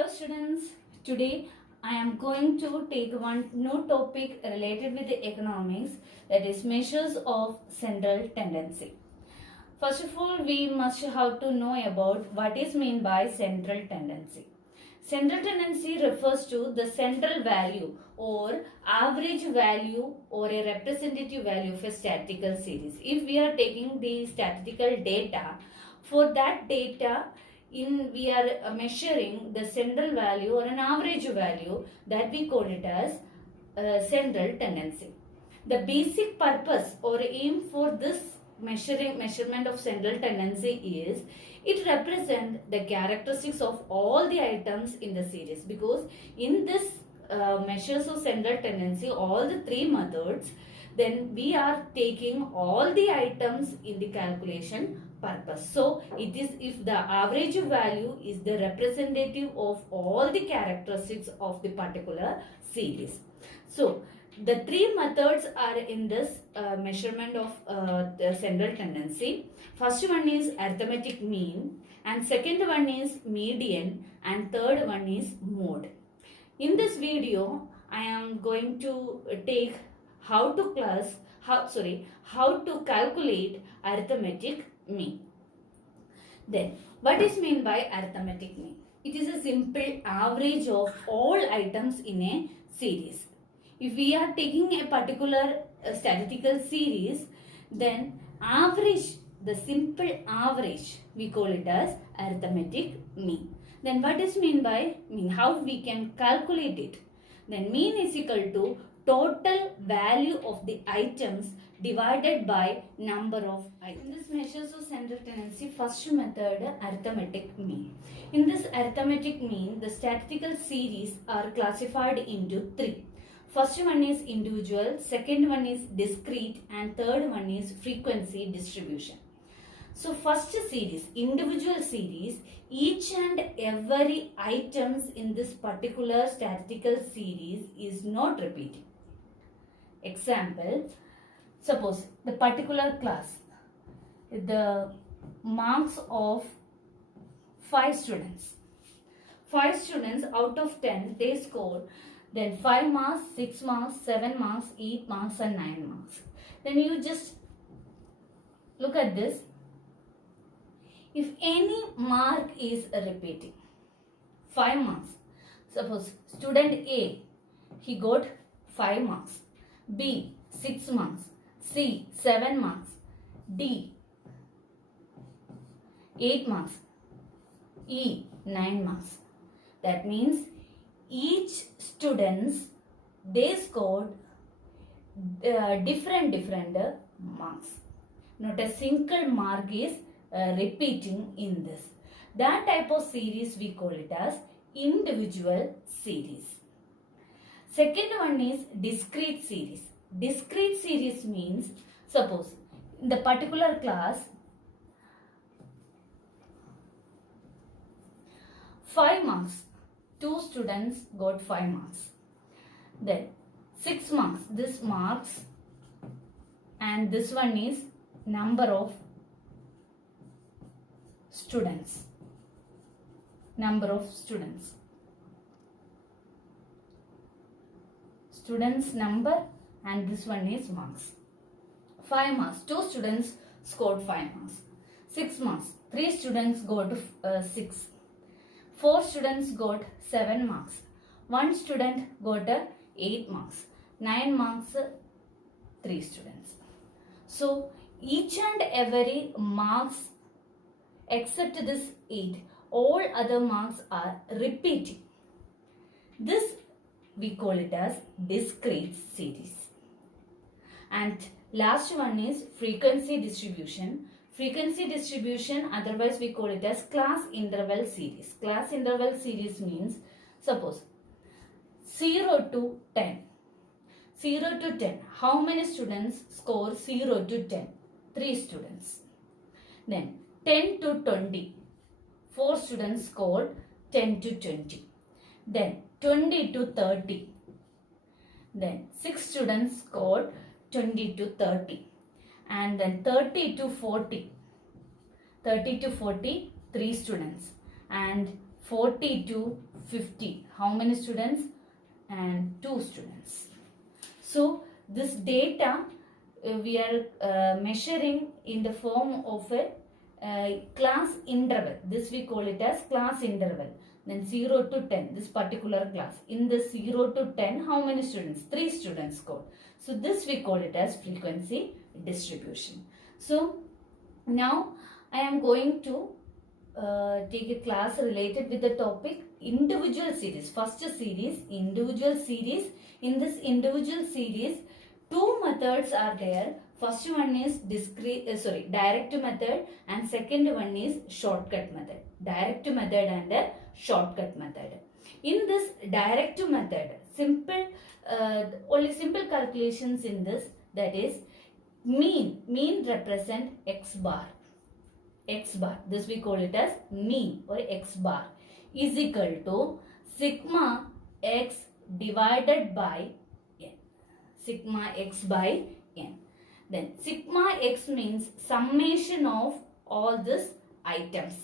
Hello students, today I am going to take one new topic related with the economics, that is measures of central tendency. First of all, we must have to know about what is meant by central tendency. Central tendency refers to the central value or average value or a representative value of a statistical series. If we are taking the statistical data, for that data we are measuring the central value or an average value, that we call it as central tendency. The basic purpose or aim for this measurement of central tendency is it represents the characteristics of all the items in the series, because in this measures of central tendency, all the three methods, then we are taking all the items in the calculation purpose. So it is if the average value is the representative of all the characteristics of the particular series. So the three methods are in this measurement of the central tendency. First one is arithmetic mean, and second one is median, and third one is mode. In this video, I am going to take how to calculate arithmetic mean. Then, what is meant by arithmetic mean? It is a simple average of all items in a series. If we are taking a particular statistical series, then average, the simple average, we call it as arithmetic mean. Then what is mean by mean? How we can calculate it? Then mean is equal to total value of the items divided by number of items. This measures of central tendency, first method, arithmetic mean. In this arithmetic mean, the statistical series are classified into three. First one is individual, second one is discrete, and third one is frequency distribution. So first series, individual series, each and every items in this particular statistical series is not repeating. Example, suppose the particular class, the marks of 5 students. 5 students out of 10, they score then 5 marks, 6 marks, 7 marks, 8 marks and 9 marks. Then you just look at this. If any mark is repeating, 5 marks, suppose student A, he got 5 marks, B 6 marks, C 7 marks, D 8 marks, E 9 marks. That means each students, they scored different marks. Not a single mark is repeating in this. That type of series we call it as individual series. Second one is discrete series. Discrete series means, suppose in the particular class 5 marks, 2 students got 5 marks. Then 6 marks, this marks, and this one is number of students. Number of students. Students number, and this one is marks. 5 marks, 2 students scored 5 marks. 6 marks, 3 students got 6. 4 students got 7 marks. 1 student got 8 marks. 9 marks, 3 students. So each and every marks except this 8, all other marks are repeating. This we call it as discrete series. And last one is frequency distribution. Frequency distribution, otherwise we call it as class interval series. Class interval series means, suppose 0 to 10. 0 to 10. How many students score 0 to 10? 3 students. Then 10 to 20. 4 students scored 10 to 20. Then 20 to 30. Then 6 students scored 20 to 30. And then 30 to 40. 30 to 40, 3 students. And 40 to 50. How many students? And 2 students. So this data we are measuring in the form of a class interval. This we call it as class interval. Then 0 to 10, this particular class. In the 0 to 10, how many students? 3 students scored. So this we call it as frequency distribution. So now I am going to take a class related with the topic individual series. First series, individual series. In this individual series, 2 methods are there. First one is direct method, and second one is shortcut method. Direct method and shortcut method. In this direct method, only simple calculations in this, that is mean represent x bar. X bar, this we call it as mean or x bar, is equal to sigma x divided by n. Sigma x by n. Then sigma x means summation of all these items.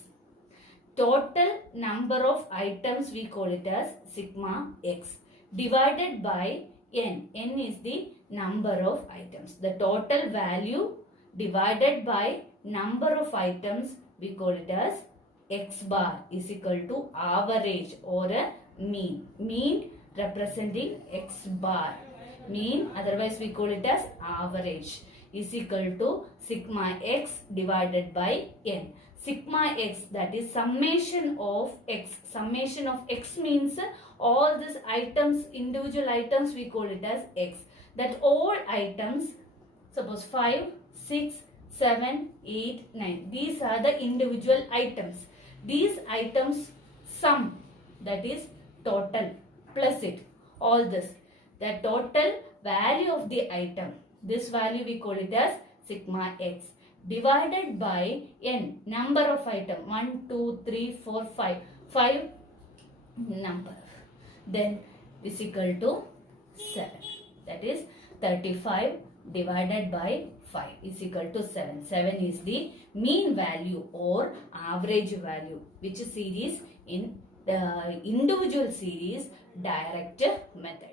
Total number of items we call it as sigma x divided by n. N is the number of items. The total value divided by number of items we call it as x bar is equal to average or a mean. Mean representing x bar. Mean, otherwise we call it as average, is equal to sigma x divided by n. Sigma x, that is summation of x. Summation of x means all these items, individual items we call it as x. That all items, suppose 5, 6, 7, 8, 9. These are the individual items. These items sum, that is total, plus it, all this. The total value of the item, this value we call it as sigma x divided by n, number of item, 1, 2, 3, 4, 5. 5 number. Then is equal to 7. That is 35 divided by 5 is equal to 7. 7 is the mean value or average value. Which series? In the individual series direct method.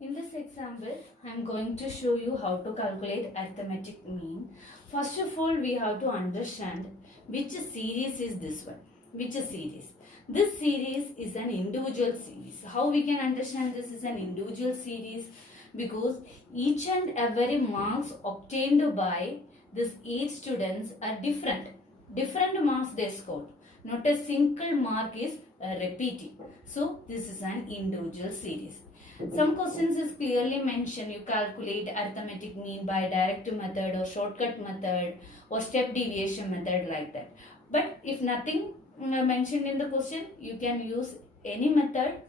In this example, I am going to show you how to calculate arithmetic mean. First of all, we have to understand which series is this one. Which series? This series is an individual series. How we can understand this is an individual series? Because each and every marks obtained by these 8 students are different. Different marks they scored. Not a single mark is repeating. So, this is an individual series. Some questions is clearly mentioned. You calculate arithmetic mean by direct method or shortcut method or step deviation method, like that. But if nothing mentioned in the question, you can use any method.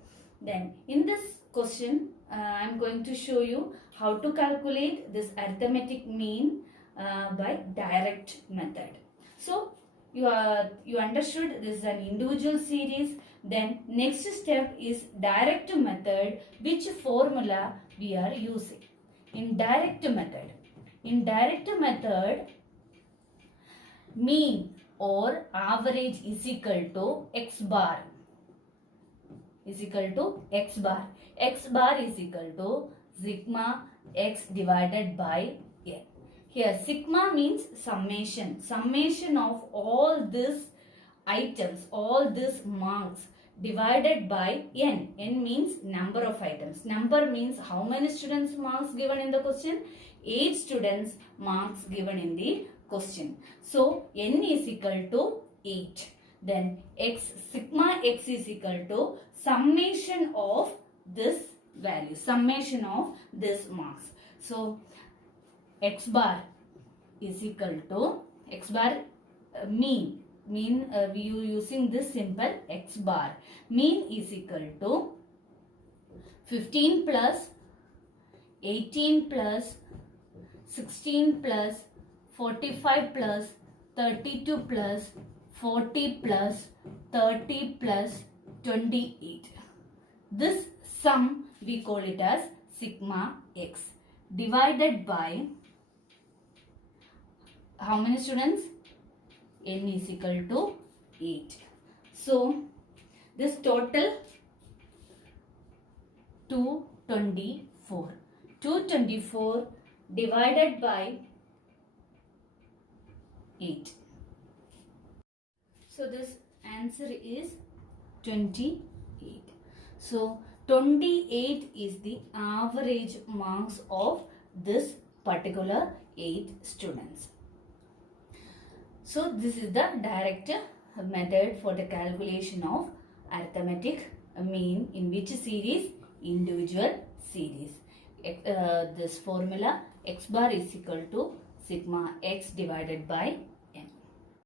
Then in this question, I am going to show you how to calculate this arithmetic mean by direct method. So you understood this is an individual series. Then next step is direct method, which formula we are using. In direct method, mean or average is equal to x bar. Is equal to x bar. X bar is equal to sigma x divided by n. Here sigma means summation. Summation of all these items, all these marks divided by n. N means number of items. Number means how many students marks given in the question? 8 students marks given in the question. So n is equal to 8. Then sigma x is equal to summation of this value. Summation of this marks. So x bar is equal to x bar mean we using this simple x bar. Mean is equal to 15 plus 18 plus 16 plus 45 plus 32 plus 40 plus 30 plus 28. This sum we call it as sigma x divided by how many students? N is equal to 8. So this total 224. 224 divided by 8. So this answer is 28. So 28 is the average marks of this particular 8 students. So this is the direct method for the calculation of arithmetic mean in which series? Individual series. This formula x bar is equal to sigma x divided by